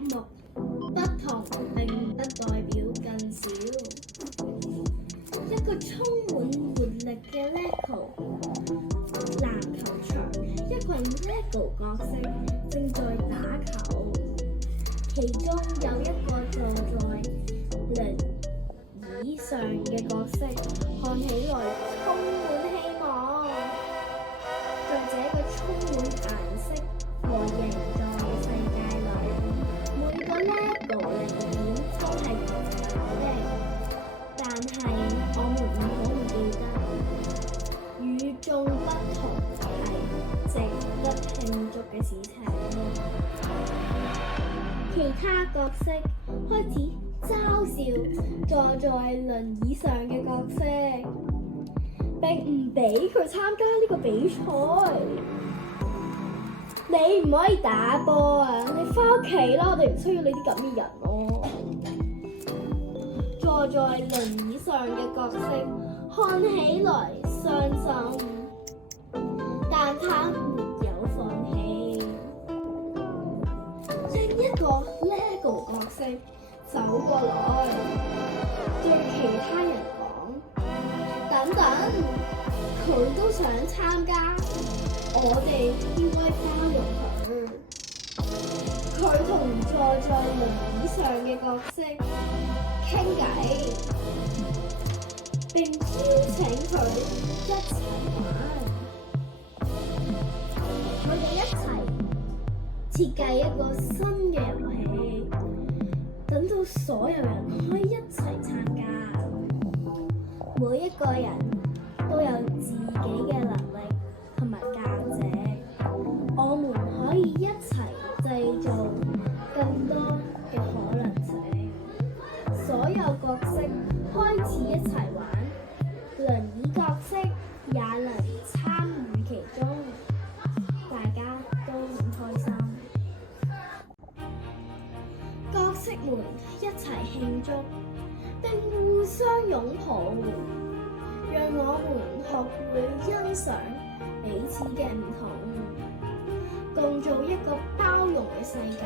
目不同並不代表更少。一個充滿活力嘅 LEGO 籃球場，一群 LEGO 角色正在打球，其中有一個坐在輪椅上嘅角色，看起來充滿希望。在這個充滿顏色和形狀嘅世界裏，每個 LEGO 零件都係獨特的，但係我們唔好唔記得，與眾不同係值得慶祝嘅事情。其他角色開始嘲笑坐在輪椅上嘅角色，並唔俾佢參加呢個比賽。你唔可以打波啊！你返屋企啦，我哋唔需要你啲咁嘅人咯。坐在輪椅上嘅角色看起來傷心，但他沒有放棄。另一個 LEGO 角色走過來，對其他人講：等等，佢都想參加，我哋應該包容佢。佢同坐在輪椅上嘅角色傾偈，並邀請佢一齊玩。佢哋一齊設計一個新嘅遊戲，等到所有人可以一齊參加。每一個人都有自己嘅能力同埋價值，我們可以一齊製造更多嘅可能性。所有角色開始一齊玩，輪椅角色也能參與其中，大家都很開心。角色們一齊慶祝並互相擁抱，讓我們學會欣賞彼此嘅唔同，共造一個包容嘅世界。